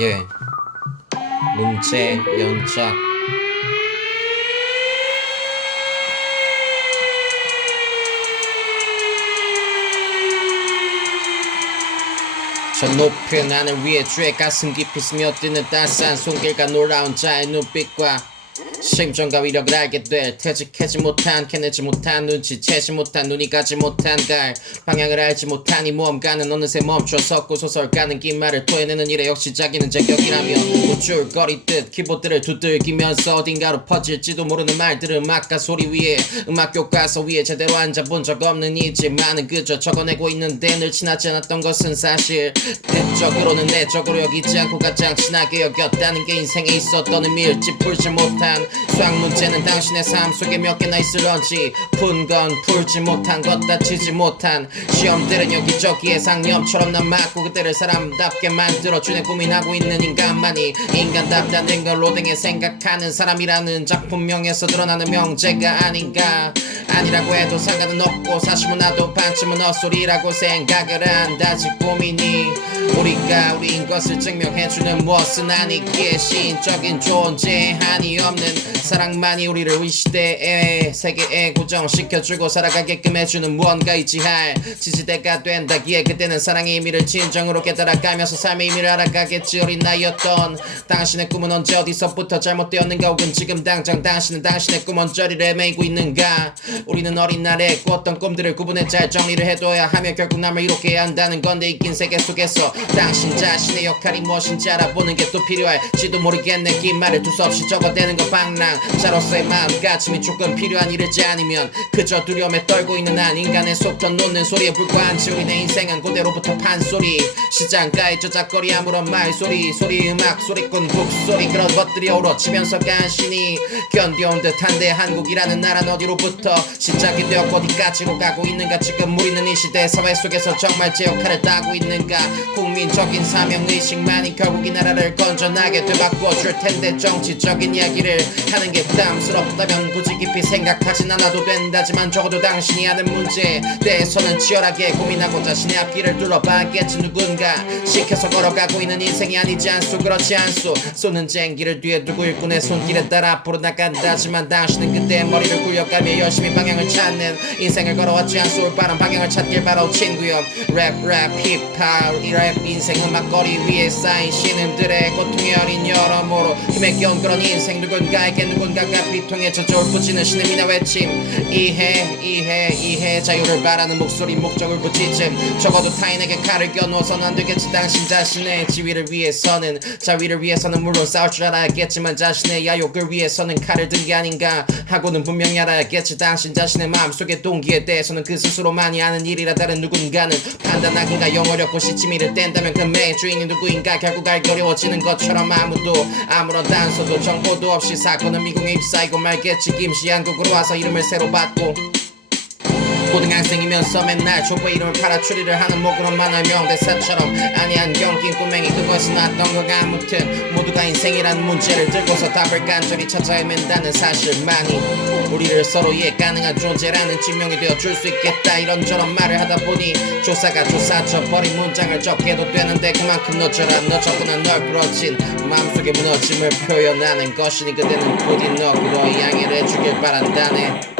예, 문제 연작. 저 높은 하늘 위에 주의 가슴 깊이 스며드는 따스한 손길과 놀라운 자의 눈빛과 심정과 위력을 알게 될 퇴직하지 못한 캐내지 못한 눈치채지 못한 눈이 가지 못한 갈 방향을 알지 못한 이 모험가는 어느새 멈춰섰고 소설가는 긴 말을 토해내는 일에 역시 자기는 제격이라며 우쭐거리듯 키보드를 두들기면서 어딘가로 퍼질지도 모르는 말들을 음악가 소리 위에 음악 교과서 위에 제대로 앉아본 적 없는 이지만은 그저 적어내고 있는데 늘 친하지 않았던 것은 사실 내적으로는 내적으로 여기지 않고 가장 친하게 여겼다는 게 인생에 있었던 의미일지 풀지 못한 수학 문제는 당신의 삶 속에 몇 개나 있을런지 푼 건 풀지 못한 것 다치지 못한 시험들은 여기저기에 상념처럼 남았고 그때를 사람답게 만들어주네 고민하고 있는 인간만이 인간답다는 걸 로댕에 생각하는 사람이라는 작품명에서 드러나는 명제가 아닌가 아니라고 해도 상관은 없고 사실은 나도 반쯤은 헛소리라고 생각을 한다지 고민이 우리가 우리인 것을 증명해주는 무엇은 아니기에 시인적인 존재 한이 없는 사랑만이 우리를 이 시대의 세계에 고정시켜주고 살아가게끔 해주는 무언가이지 할 지지대가 된다기에 그때는 사랑의 의미를 진정으로 깨달아가면서 삶의 의미를 알아가겠지 어린 나이였던 당신의 꿈은 언제 어디서부터 잘못되었는가 혹은 지금 당장 당신은 당신의 꿈 언저리를 메이고 있는가 우리는 어린 날에 꾸었던 꿈들을 구분해 잘 정리를 해둬야 하며 결국 남을 이롭게 해야 한다는 건데 이긴 세계 속에서 당신 자신의 역할이 무엇인지 알아보는 게 또 필요할지도 모르겠네 긴 말을 두서없이 적어대는 건 방랑 자로서의 마음가짐이 조금 필요한 일이지 아니면 그저 두려움에 떨고 있는 한 인간의 속 터놓는 소리에 불과한지 우리의 인생은 그대로부터 판소리 시장가의 저작거리 아무런 말소리 소리 음악 소리꾼 북소리 그런 것들이 어우러치면서 간신히 견뎌온 듯한데 한국이라는 나라는 어디로부터 시작이 되었고 어디까지로 가고 있는가 지금 우리는 이 시대 사회 속에서 정말 제 역할을 다하고 있는가 국민적인 사명의식만이 결국 이 나라를 건전하게 되바꿔줄 텐데 정치적인 이야기를 하는 게 부담스럽다면 굳이 깊이 생각하진 않아도 된다지만 적어도 당신이 아는 문제에 대해서는 치열하게 고민하고 자신의 앞길을 뚫어봐야겠지 누군가 시켜서 걸어가고 있는 인생이 아니지 않소 그렇지 않소 쏘는 쟁기를 뒤에 두고 일꾼의 손길에 따라 앞으로 나간다지만 당신은 그때 머리를 굴려가며 열심히 방향을 찾는 인생을 걸어왔지 않소 올바른 방향을 찾길 바라 친구여 랩 힙합 이 랩 인생 음악거리 위에 쌓인 신음들의 고통의 어린 여러모로 힘에 겨운 그런 인생 누군가에게 누군가가 비통해 젖어 울부짖는 신음이나 외침 이해 자유를 바라는 목소리 목적을 부지즘 적어도 타인에게 칼을 겨누어서는 안 되겠지 당신 자신의 지위를 위해서는 자위를 위해서는 물론 싸울 줄 알아야겠지만 자신의 야욕을 위해서는 칼을 든 게 아닌가 하고는 분명히 알아야겠지 당신 자신의 마음속의 동기에 대해서는 그 스스로만이 아는 일이라 다른 누군가는 판단하기가 영어렵고 시치미를 뗀다면 그 매의 주인이 누구인가 결국 알기 어려워지는 것처럼 아무도 아무런 단서도 정보도 없이 사건은 미궁에 휩싸이고 말겠지 김시 한국으로 와서 이름을 새로 받고 고등학생이면서 맨날 족보 이름을 팔아 추리를 하는 목으로만 할 명대사처럼 아니 안경 낀 꼬맹이 그것이 낫던 거가 아무튼 모두가 인생이라는 문제를 들고서 답을 간절히 찾아 헤맨다는 사실만이 우리를 서로 이해 가능한 존재라는 증명이 되어줄 수 있겠다 이런저런 말을 하다 보니 조사가 조사쳐버린 문장을 적게도 되는데 그만큼 너저나 널브러진 마음속의 무너짐을 표현하는 것이니 그대는 부디 너그러 양해를 해주길 바란다네